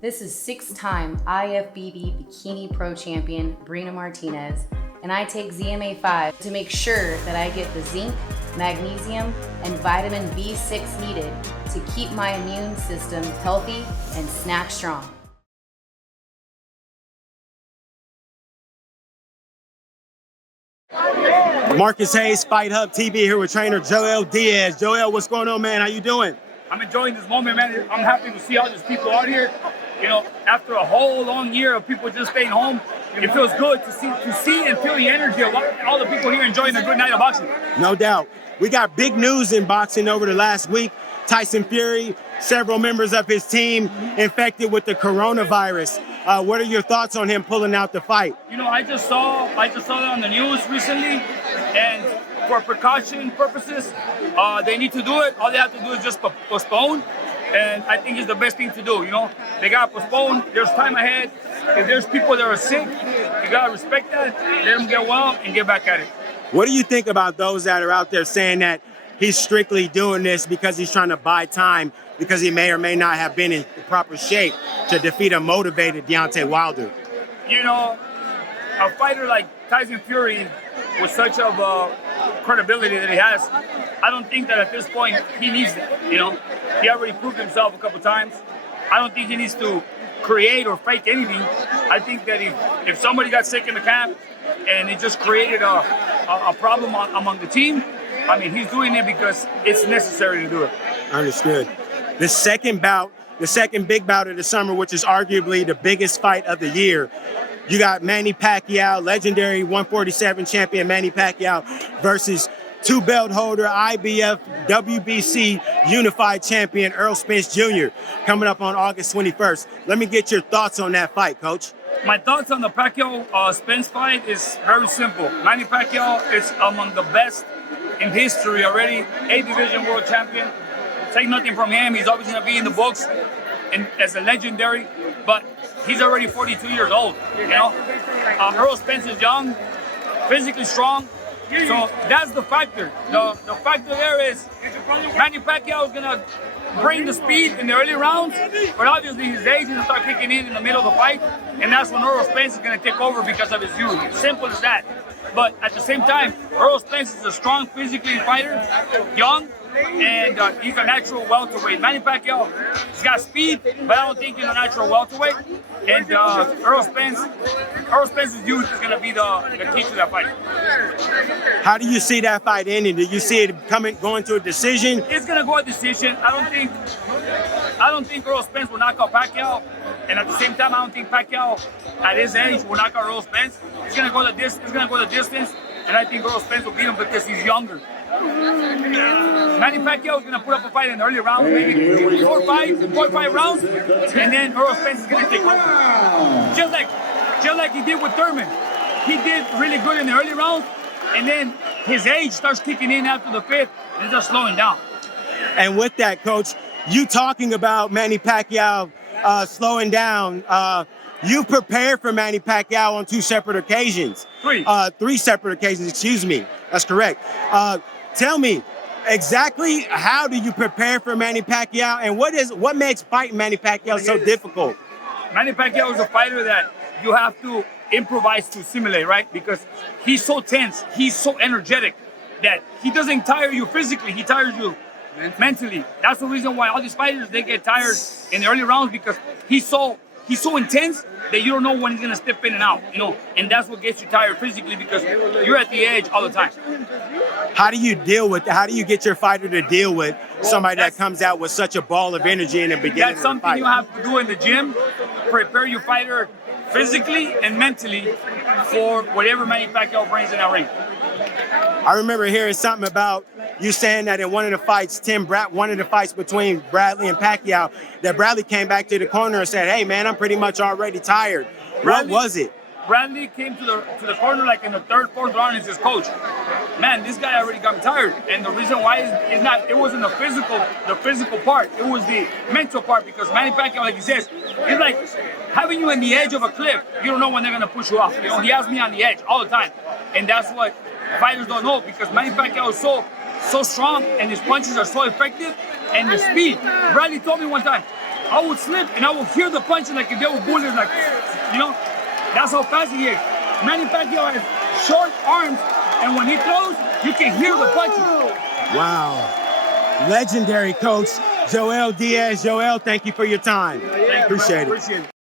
This is six-time IFBB Bikini Pro Champion Brina Martinez, and I take ZMA5 to make sure that I get the zinc, magnesium, and vitamin B6 needed to keep my immune system healthy and snack strong. Marcus Hayes, Fight Hub TV here with trainer Joel Diaz. Joel, what's going on, man? How you doing? I'm enjoying this moment, man. I'm happy to see all these people out here. You know, after a whole long year of people just staying home, it feels good to see and feel the energy of all the people here enjoying a good night of boxing. No doubt. We got big news in boxing over the last week. Tyson Fury, several members of his team infected with the coronavirus. What are your thoughts on him pulling out the fight? You know, I just saw that on the news recently, and for precaution purposes, they need to do it. All they have to do is just postpone, and I think it's the best thing to do. You know, they gotta postpone. There's time ahead. If there's people that are sick, you gotta respect that. Let them get well and get back at it. What do you think about those that are out there saying that he's strictly doing this because he's trying to buy time because he may or may not have been in proper shape to defeat a motivated Deontay Wilder? You know, a fighter like Tyson Fury, with such of credibility that he has, I don't think that at this point he needs it. You know, he already proved himself a couple times. I don't think he needs to create or fake anything. I think that if somebody got sick in the camp and it just created a problem among the team, I mean, he's doing it because it's necessary to do it. Understood. The second big bout of the summer, which is arguably the biggest fight of the year, you got Manny Pacquiao, legendary 147 champion Manny Pacquiao versus two-belt holder, IBF, WBC unified champion Errol Spence Jr. coming up on August 21st. Let me get your thoughts on that fight, Coach. My thoughts on the Pacquiao-Spence fight is very simple. Manny Pacquiao is among the best in history already, A-division world champion. Take nothing from him. He's always going to be in the books and as a legendary, but he's already 42 years old, you know? Errol Spence is young, physically strong, so that's the factor. The factor there is Manny Pacquiao is going to bring the speed in the early rounds, but obviously his age is going to start kicking in the middle of the fight, and that's when Errol Spence is going to take over because of his youth. Simple as that. But at the same time, Errol Spence is a strong, physically fighter, young, and he's a natural welterweight. Manny Pacquiao, he's got speed, but I don't think he's a natural welterweight. And Errol Spence's youth is going to be the key to that fight. How do you see that fight ending? Do you see it going to a decision? It's going to go a decision. I don't think Errol Spence will knock out Pacquiao, and at the same time, I don't think Pacquiao, at his age, will knock out Errol Spence. He's going to go the distance, and I think Errol Spence will beat him because he's younger. Manny Pacquiao is going to put up a fight in the early rounds, maybe 4 or 5 rounds, and then Errol Spence is going to take over. Just like he did with Thurman. He did really good in the early rounds, and then his age starts kicking in after the 5th, and it's just slowing down. And with that, Coach, you talking about Manny Pacquiao slowing down, you prepared for Manny Pacquiao on 2 separate occasions. 3. 3 separate occasions, excuse me. That's correct. Tell me, exactly how do you prepare for Manny Pacquiao, and what makes fighting Manny Pacquiao so difficult? Manny Pacquiao is a fighter that you have to improvise to simulate, right? Because he's so tense, he's so energetic that he doesn't tire you physically, he tires you mentally. That's the reason why all these fighters, they get tired in the early rounds, because he's so intense that you don't know when he's gonna step in and out, you know, and that's what gets you tired physically because you're at the edge all the time. How do you get your fighter to deal with somebody that comes out with such a ball of energy in the beginning That's something you have to do in the gym. Prepare your fighter physically and mentally for whatever Manny Pacquiao brings in that ring. I remember hearing something about you saying that in one of the fights, one of the fights between Bradley and Pacquiao, that Bradley came back to the corner and said, "Hey man, I'm pretty much already tired." What was it? Bradley came to the corner like in the 3rd, 4th round and says, "Coach, man, this guy already got me tired." And the reason why it wasn't the physical part, it was the mental part, because Manny Pacquiao, like he says, it's like having you on the edge of a cliff. You don't know when they're gonna push you off. You know, he has me on the edge all the time, and that's what fighters don't know, because Manny Pacquiao is so strong and his punches are so effective, and the speed. Bradley told me one time, I would slip and I would hear the punches like if they were bullets, like, you know, that's how fast he is. Manny Pacquiao has short arms, and when he throws, you can hear the punches. Wow. Legendary coach, Joel Diaz. Joel, thank you for your time. Thank you, Appreciate it. Appreciate it.